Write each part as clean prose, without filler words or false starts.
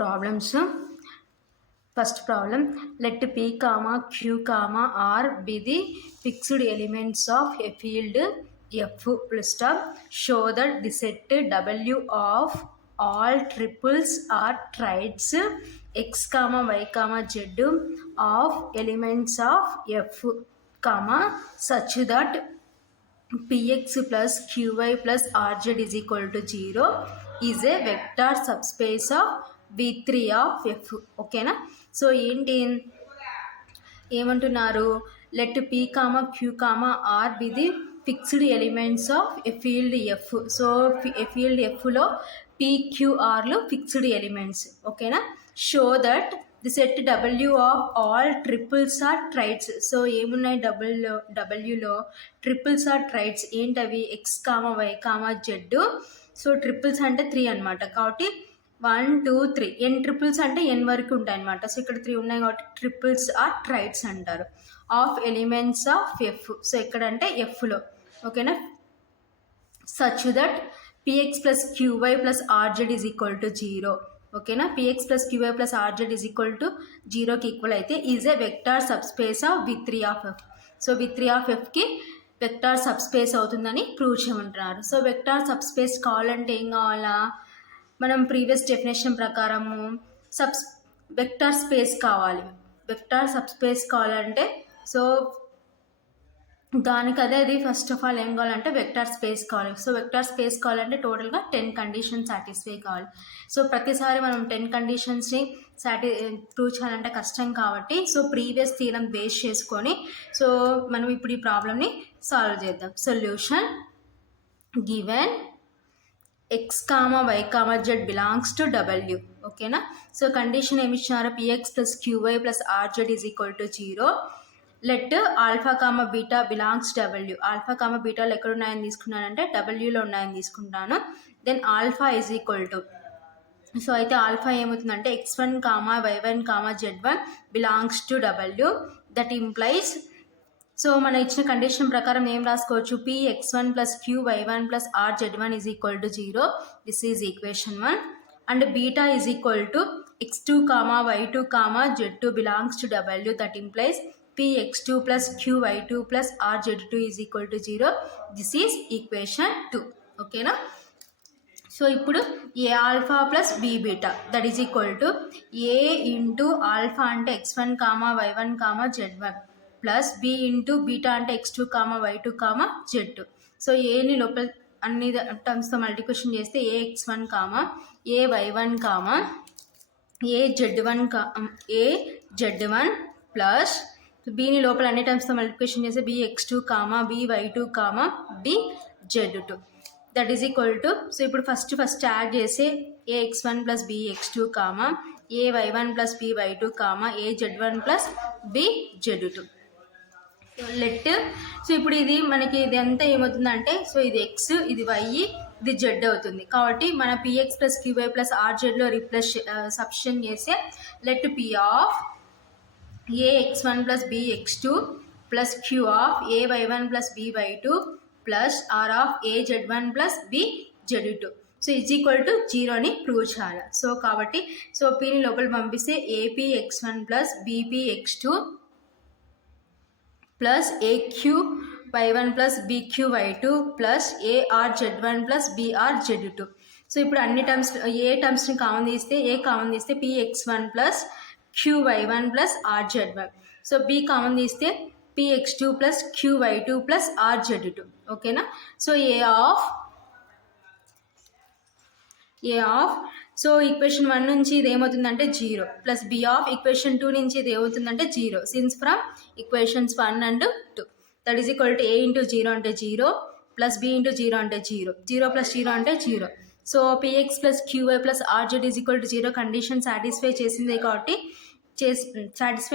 problems. First problem, let P comma Q comma R be the fixed elements of a field F full stop. Show that the set W of all triples or triads X comma Y comma Z of elements of F comma such that Px plus Qy plus Rz is equal to 0 is a vector subspace of V3 of F. ఓకేనా. So ఏంటి ఏమంటున్నారు, let p comma q comma r be the fixed elements of a field F. So a field ఎఫ్లో పీక్యూఆర్లు fixed elements. ఓకేనా. Show that the set W of all triples or triads. So ఏమున్నాయి డబ్ల్యూలో triples or triads ఏంటవి, x comma why comma z. So triples అంటే 3 అనమాట, కాబట్టి 1 2 3 ఎన్ triples అంటే ఎన్ వరకు ఉంటాయి అనమాట. సో ఇక్కడ 3 ఉన్నాయి కాబట్టి ట్రిపుల్స్ ఆర్ ట్రైట్స్ అంటారు. Of elements of F. So ఎక్కడంటే ఎఫ్లో. ఓకేనా. Such that p x plus q y plus r z is equal to 0. ఓకేనా. P x plus q y plus r z is equal to 0కి ఈక్వల్ అయితే is a vector subspace of V3 of F. So V3 of ఎఫ్కి vector subspace అవుతుందని prove చేయమంటున్నారు. So vector subspace కావాలంటే ఏం కావాలా, మనం ప్రీవియస్ డెఫినేషన్ ప్రకారము వెక్టార్ స్పేస్ కావాలి. వెక్టార్ సబ్స్పేస్ కావాలంటే సో దానికి అది ఫస్ట్ ఆఫ్ ఆల్ ఏం కావాలంటే వెక్టార్ స్పేస్ కావాలి. సో వెక్టార్ స్పేస్ కావాలంటే టోటల్గా 10 కండిషన్స్ సాటిస్ఫై కావాలి. సో ప్రతిసారి మనం 10 కండిషన్స్ని ప్రూవ్ చేయాలంటే కష్టం కాబట్టి సో ప్రీవియస్ థీరం బేస్ చేసుకొని సో మనం ఇప్పుడు ఈ ప్రాబ్లమ్ని సాల్వ్ చేద్దాం. Solution given X comma why comma Z belongs to W. ఓకేనా. సో కండిషన్ ఏమి ఇచ్చినారు, p x plus q y plus r z is equal to 0. Let alpha comma beta belongs W. Alpha comma బీటాలు ఎక్కడ ఉన్నాయని తీసుకున్నానంటే డబ్ల్యూలో ఉన్నాయని తీసుకుంటాను. Then alpha is equal to, so అయితే ఆల్ఫా ఏమవుతుందంటే x1 comma y1 comma z1 belongs to W. That implies, so మన ఇచ్చిన కండిషన్ ప్రకారం ఏం రాసుకోవచ్చు, px1 plus qy1 plus rz1 is equal to 0. This is equation 1. And beta is equal to x2 comma y2 comma z2 belongs to W. That implies px2 plus qy2 plus rz2 is equal to 0. This is equation 2. ఓకేనా. So ఇప్పుడు a alpha plus B beta that is equal to a into alpha అంటే x1 comma y1 comma z1 plus b into beta అంటే x2 comma y2 comma z2. So ఏని లోపల అన్ని టర్మ్స్తో multiplication చేస్తే ఏ x1 comma a y1 comma a z1 plus బీని లోపల అన్ని టైమ్స్తో మల్టిప్లికేషన్ చేస్తే bx2 comma by2 comma bz2 that is equal to, so ఇప్పుడు ఫస్ట్ యాడ్ చేసి ax1 plus bx2 comma ay1 plus by2 comma az1 plus bz2. Let, so ఇప్పుడు ఇది మనకి ఇది ఎంత ఏమవుతుందంటే సో ఇది x ఇది y ఇది z అవుతుంది. కాబట్టి మన px plus qy plus rz లో రీప్లేస్ సబ్స్టిట్యూషన్ చేస్తే let p of ax1 plus bx2 plus q of ay1 plus by2 plus r of az1 plus bz2 so is equal to 0 అని prove చేయాలి. So కాబట్టి so పీని లోపల పంపిస్తే apx1 plus bpx2 plus aqy1 plus bqy2 plus arz1 plus brz2. So ఇప్పుడు అన్ని terms ఏ టర్మ్స్ని common తీస్తే px1 plus qy1 plus rz1. So b common తీస్తే px2 plus qy2 plus rz2. ఓకేనా. So a of so equation 1 నుంచి ఇది ఏమవుతుందంటే 0 plus b of equation 2 నుంచి ఇది ఏమవుతుందంటే 0 since from equations 1 and 2 that is equal to a into 0 అంటే 0 plus b into 0 అంటే 0, 0 ప్లస్ 0 అంటే 0. So px plus qy plus rz is equal to 0 condition satisfy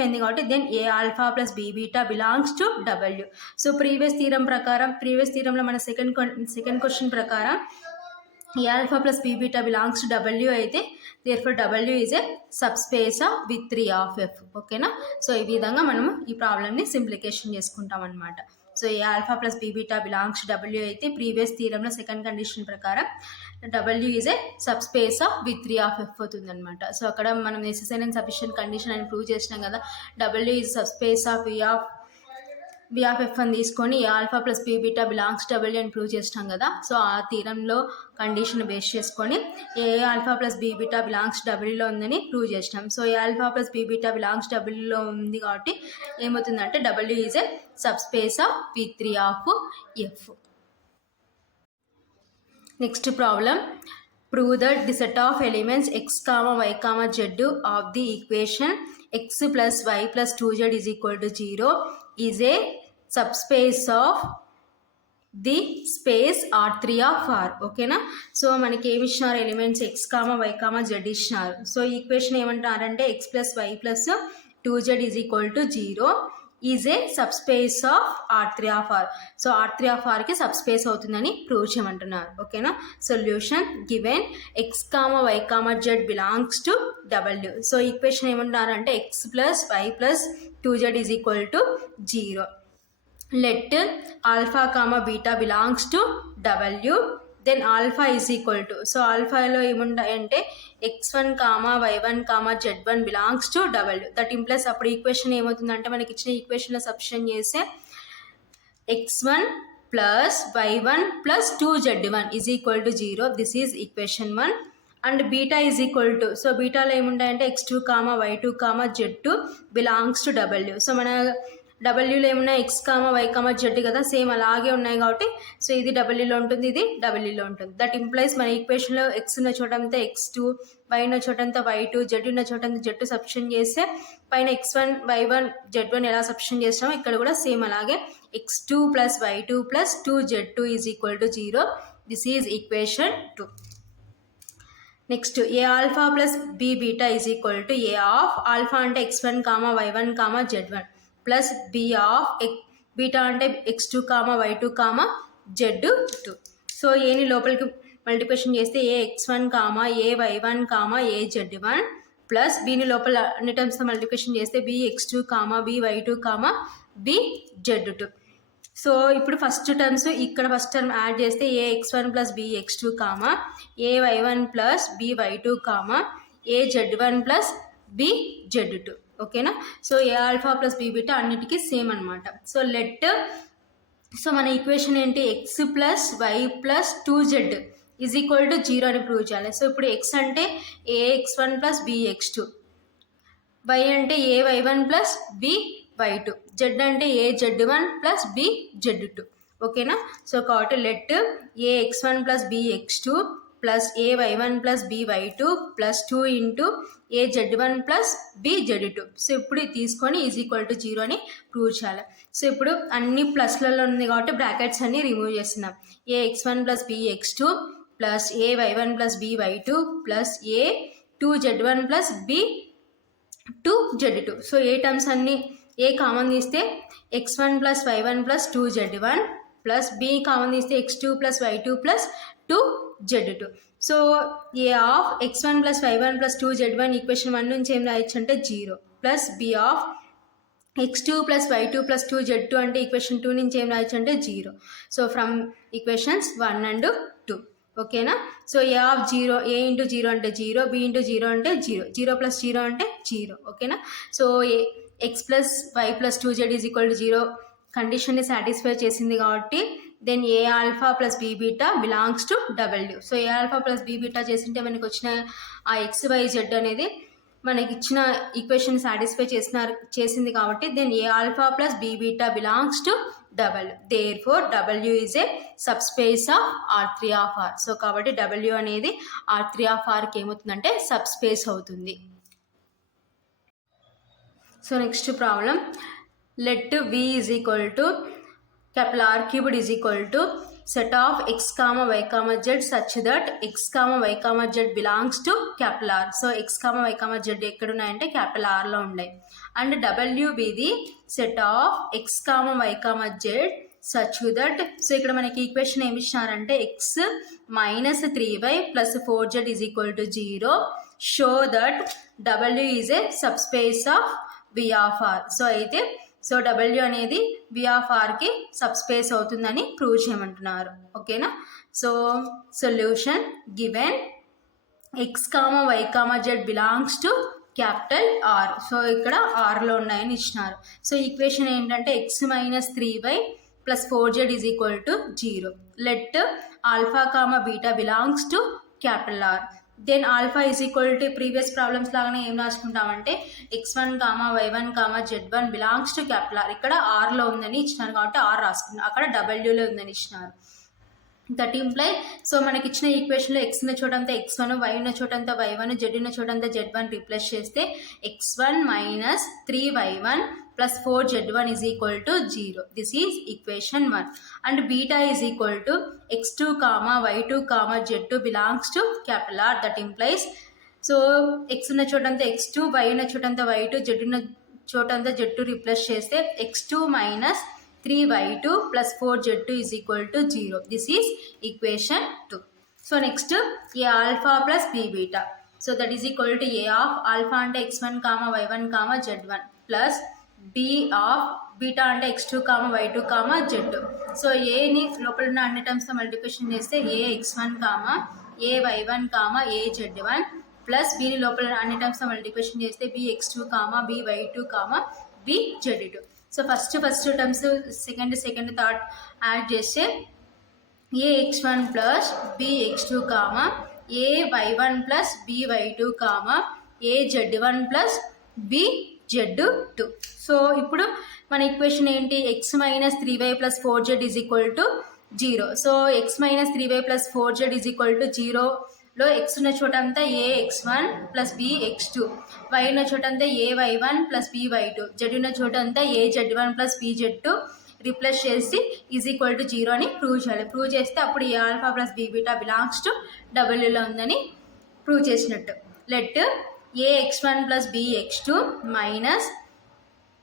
అయింది కాబట్టి then A alpha plus B beta belongs to W. So previous థీరంలో మన second question ప్రకారం a alpha plus B beta belongs to W అయితే therefore W is a subspace of V3 of F. ఓకేనా. So ఈ విధంగా మనము ఈ ప్రాబ్లమ్ని సింప్లికేషన్ చేసుకుంటాం అనమాట. So A alpha plus be beta belongs W అయితే ప్రీవియస్ థీరంలో సెకండ్ కండిషన్ ప్రకారం W is a sub space of V3 of F అవుతుంది అనమాట. సో అక్కడ మనం నెసెసరీ అండ్ సఫిషియెంట్ కండిషన్ అని ప్రూవ్ చేసినాం కదా. W is sub space of V of F అని తీసుకొని a alpha plus be beta belongs W అని ప్రూవ్ చేసినాం కదా. సో ఆ థీరంలో కండిషన్ బేస్ చేసుకొని a alpha plus be beta belongs డబ్ల్యూలో ఉందని ప్రూవ్ చేసినాం. So A alpha plus be beta belongs డబ్ల్యూలో ఉంది కాబట్టి ఏమవుతుందంటే W is a sub space of V3 of F. Next problem, prove that the set of elements x, y, z of the equation x plus y plus 2z is equal to 0 is a subspace of the space R3 of R. ఓకేనా. So మనకి ఏమి ఇచ్చినారు, elements x, y, z ఇచ్చినారు. So equation ఏమంటారంటే x plus y plus 2z is equal to 0 is a sub space of R3 of R. So R3 of Rకి sub space అవుతుందని prove చేయమంటున్నారు. ఓకేనా. Solution given x, y, z belongs to W. So equation ఏమంటున్నారంటే x plus y plus 2z is equal to 0. Let alpha, beta belongs to W. Then alpha is equal to, so ఆల్ఫాలో ఏముంటాయంటే x1, y1, z1 belongs to W. That implies అప్పుడు equation ఏమవుతుందంటే మనకి ఇచ్చిన ఈక్వేషన్లో substitute చేస్తే x1 plus y1 plus 2z1 is equal to 0. This is equation 1. And beta is equal to, so బీటాలో ఏముంటాయంటే x2, y2, z2 belongs to W. So మన డబ్ల్యూలో ఏమున్నాయి x, y, z కదా, సేమ్ అలాగే ఉన్నాయి కాబట్టి సో ఇది డబ్ల్యూలో ఉంటుంది, ఇది డబ్ల్యూలో ఉంటుంది. దట్ ఇంప్లైస్ మన ఈక్వేషన్లో x ఉన్న చోటంతా x2, y ఉన్న చోటంతా y2, z ఉన్న చోటంతా z2 సబ్స్టిట్యూట్ చేస్తే పైన x1, y1, z1 ఎలా సబ్స్టిట్యూట్ చేస్తామో ఇక్కడ కూడా సేమ్ అలాగే x2 plus y2 plus 2z2 is equal to 0. This is equation 2. Next A alpha plus be beta is equal to A of alpha అంటే x1, y1, z1 plus B of beta అంటే x2, y2, z2. So ఏని లోపలికి multiplication చేస్తే ఏ x1, ఏ y1, ఏ z1 plus బీని లోపల అన్ని టర్మ్స్తో multiplication చేస్తే B x2, B y2, B z2. So ఇప్పుడు ఫస్ట్ టర్మ్స్ ఇక్కడ ఫస్ట్ టర్మ్ యాడ్ చేస్తే ఏ x1 plus B x2, A y1 plus B y2, A z1 plus B z2. ఓకేనా. So A alpha plus be beta అన్నిటికీ same అనమాట. So let, so మన equation ఏంటి, x plus Y plus 2z is equal to 0 అని prove చేయాలి. So ఇప్పుడు x అంటే ఏ x1 plus B x2, y అంటే a y1 plus B y2, z అంటే ఏ z1 ప్లస్ బి z2. ఓకేనా. సో కాబట్టి let a x1 plus B x2 plus a y1 plus B y2 plus 2 into a z1 plus B z2. So ఇప్పుడు తీసుకొని is equal to 0 అని prove చేయాలి. So ఇప్పుడు అన్ని ప్లస్లలో ఉంది కాబట్టి బ్రాకెట్స్ అన్ని రిమూవ్ చేస్తున్నాం. A x1 plus B x2 plus a y1 plus B y2 plus a 2z1 plus b 2z2. So a terms అన్ని ఏ కామన్ తీస్తే x1 plus y1 plus 2z1 plus b common తీస్తే x2 plus y2 plus 2z2. So a of x1 plus y1 plus 2z1 equation 1 నుంచి ఏం రాయొచ్చు అంటే 0 plus B of x2 plus y2 plus 2z2 అంటే equation 2 నుంచి ఏం రాయొచ్చు అంటే 0. So from equations 1 and 2. ఓకేనా. So a of 0, A into 0 అంటే 0, బి ఇంటూ 0 అంటే 0, 0 ప్లస్ 0 అంటే 0. ఓకేనా. So x plus y plus 2z is equal to 0 కండిషన్ని సాటిస్ఫై చేసింది కాబట్టి then A alpha plus be beta belongs to W. So A alpha plus be beta చేసింటే మనకి వచ్చిన ఆ XYZ అనేది మనకి ఇచ్చిన ఈక్వేషన్ సాటిస్ఫై చేసింది కాబట్టి then A alpha plus be beta belongs to W. Therefore W is a sub space of R3 of R. So కాబట్టి W అనేది R3 ఆఫ్ Rకి ఏమవుతుందంటే సబ్ స్పేస్ అవుతుంది. So next problem, let V is equal to capital R cubed is equal to set of x, y, z such that x, y, z belongs to capital R. So x, y, z ఎక్కడ ఉన్నాయంటే capital R లో ఉన్నాయి. And W be the set of x, y, z such that, so ఇక్కడ మనకి equation ఏమి ఇచ్చినారంటే x minus 3y plus 4z is equal to 0. Show that W is a subspace of V of R. So అయితే so W అనేది V of ఆర్కి sub space అవుతుందని prove చేయమంటున్నారు. ఓకేనా. So solution given X comma why comma Z belongs to capital R. So ఇక్కడ ఆర్లో ఉన్నాయని ఇచ్చినారు. సో ఈక్వేషన్ ఏంటంటే X minus 3y plus 4z is equal to 0. Let alpha comma beta belongs to capital R. Then alpha is equal to previous problems లాగానే ఏం రాసుకుంటామంటే x1 comma y1 comma z1 belongs to capital R. ఇక్కడ ఆర్లో ఉందని ఇచ్చినారు కాబట్టి are రాసుకున్నాం, అక్కడ డబ్ల్యూలో ఉందని ఇచ్చినారు. దట్ ఇంప్లై సో మనకి ఇచ్చిన ఈక్వేషన్లో ఎక్స్ ఉన్న చోటంతా x1, y ఉన్న చోటంతా y1, z ఉన్న చోటంతా z1 రీప్లేస్ చేస్తే x1 minus 3y1 plus 4z1 is equal to 0. This is equation 1. And beta is equal to x2 comma y2 comma z2 belongs to capital R. That implies so x ఉన్న చోటంతా x2, y ఉన్న చోటంతా y2, z ఉన్న చోటంతా z2 replace చేస్తే x2 minus 3y2 plus 4z2 is equal to 0. This is equation 2. So next a alpha plus b beta. So that is equal to a of alpha and x1 comma y1 comma z1 plus b of beta అంటే x2 comma y2 comma z2. So ఏని లోపల ఉన్న అన్ని టర్మ్స్తో multiplication చేస్తే ఏ x1 comma a y1 comma a z1 plus బీని లోపల అన్ని టర్మ్స్తో మల్టిప్లికేషన్ చేస్తే B x2 comma b y2 comma b z2. So first terms second third add చేస్తే ఏ x1 plus B x2 comma a y1 plus B y2 comma a z1 plus B z2. So ఇప్పుడు మన equation ఏంటి, x minus 3y plus 4z is equal to 0. So x minus 3y plus 4z is equal to 0లో x ఉన్న చోటంతా a x1 plus B x2, y ఉన్న చోటంతా a y1 plus B y2, z ఉన్న చోటంతా a z1 plus B z2 replace చేసి is equal to 0 అని prove చేయాలి. ప్రూవ్ చేస్తే అప్పుడు a alpha plus B beta belongs to డబ్ల్యూలో ఉందని ప్రూవ్ చేసినట్టు. Let a x1 plus B x2 minus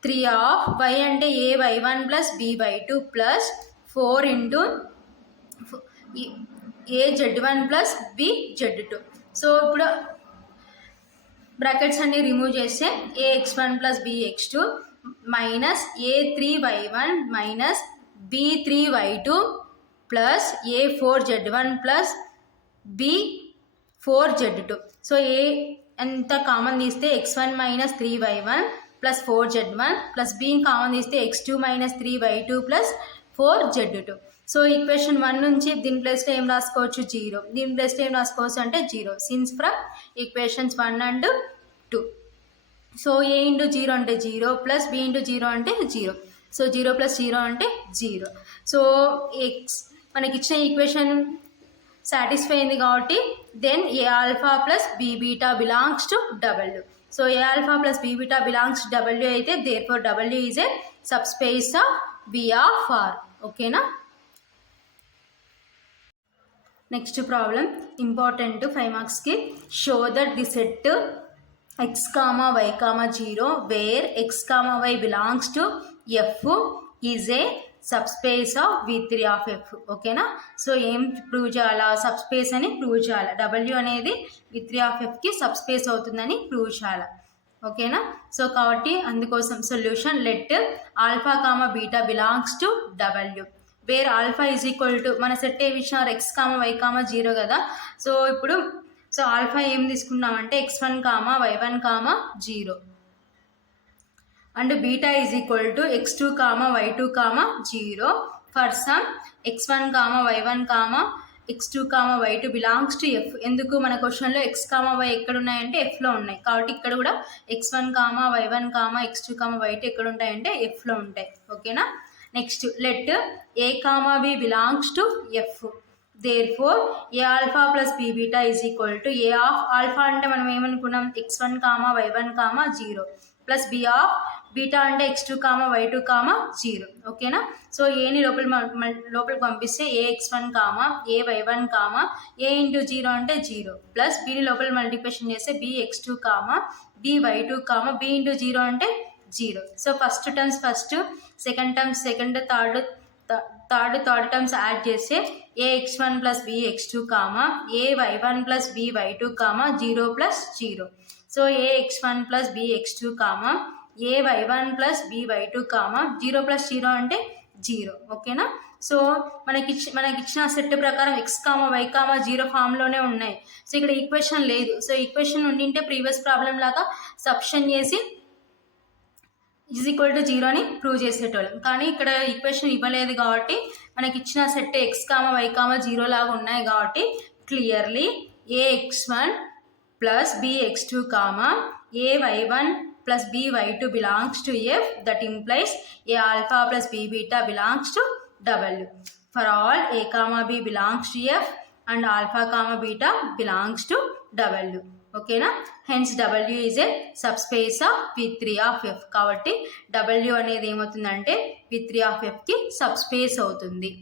3 of y అంటే a y1 plus B y2 plus 4 into a z1 plus B z2. So ఇప్పుడు brackets అన్ని remove చేస్తే ఏ x1 plus B x2 minus a 3y1 minus b 3y2 plus a 4z1 plus b 4z2. So a ఎంత common తీస్తే x1 minus 3y1 plus 4z1 plus b common తీస్తే x2 minus 3y2 plus 4z2. So equation 1 నుంచి దీని ప్లేస్లో ఏం రాసుకోవచ్చు 0, దీని ప్లేస్లో ఏం రాసుకోవచ్చు అంటే 0 since from equations 1 and 2. So A into 0 అంటే 0 ప్లస్ బి ఇంటూ 0 అంటే 0. సో 0 ప్లస్ 0 అంటే 0. సో ఎక్స్ మనకి ఇచ్చిన ఈక్వేషన్ సాటిస్ఫై అయింది కాబట్టి then A alpha plus B beta belongs to W. So A alpha plus B beta belongs to W అయితే therefore W is a sub space of V of R. ఓకేనా. Next problem important 5 మార్క్స్కి. Show that the set x comma why comma 0 where x comma y belongs to F is a sub space of V3 of F. ఓకేనా. So ఏం prove చేయాలా, sub space అని prove చేయాలి. W అనేది V3 of ఎఫ్కి sub space అవుతుందని prove చేయాలి. ఓకేనా. So కాబట్టి అందుకోసం solution let alpha comma beta belongs to W where alpha is equal to మన సెట్ ఏ ఇచ్చినారు ఎక్స్ కామా వై కామా 0 కదా. సో ఇప్పుడు సో ఆల్ఫా ఏం తీసుకున్నామంటే x1 comma y1 comma 0 and beta is equal to x2 comma y2 comma 0 for some x1 comma y1 comma x2 comma y2 belongs to F. ఎందుకు మన క్వశ్చన్లో x comma y ఎక్కడ ఉన్నాయంటే ఎఫ్లో ఉన్నాయి కాబట్టి ఇక్కడ కూడా x1 comma y1 comma x2 comma y2 ఎక్కడ ఉంటాయంటే ఎఫ్లో ఉంటాయి. ఓకేనా. Next let A comma B belongs to F. Therefore A alpha plus B beta is equal to A of alpha అంటే మనం ఏమనుకున్నాం x1 comma y1 comma 0 plus B of beta అంటే x2 comma y2 comma 0. ఓకేనా. So ఏని లోపలికి పంపిస్తే a x1 comma a y1 comma a into 0 అంటే 0 plus బీని లోపల మల్టిప్లికేషన్ చేస్తే B x2 comma b y2 comma b into 0 అంటే 0. So first terms first, second terms second, third terms add చేస్తే ఏ x1 plus B x2 comma a y1 plus B y2 comma 0 plus 0. So a x1 plus B x2 comma ay1 plus by2 comma 0 plus 0 అంటే 0. ఓకేనా? So మనకి ఇచ్చిన set ప్రకారం x comma y comma 0 ఫామ్లోనే ఉన్నాయి. So ఇక్కడ equation లేదు. So equation ఉండింటే previous problem లాగా సబ్షన్ చేసి ఈజ్ ఈక్వల్ టు 0 అని ప్రూవ్ చేసేటోళ్ళం. కానీ ఇక్కడ ఈక్వేషన్ ఇవ్వలేదు కాబట్టి మనకి ఇచ్చిన set x comma y comma 0 లాగా ఉన్నాయి కాబట్టి clearly ax1 plus bx2 comma ay1 plus by2 belongs to f, that implies a alpha plus b beta belongs to w. For all a comma b belongs to f and alpha comma beta belongs to w. Okay na? Hence w is a subspace of v3 of f. కాబట్టి w అనేది ఏమవుతుందంటే v3 of f కి subspace అవుతుంది.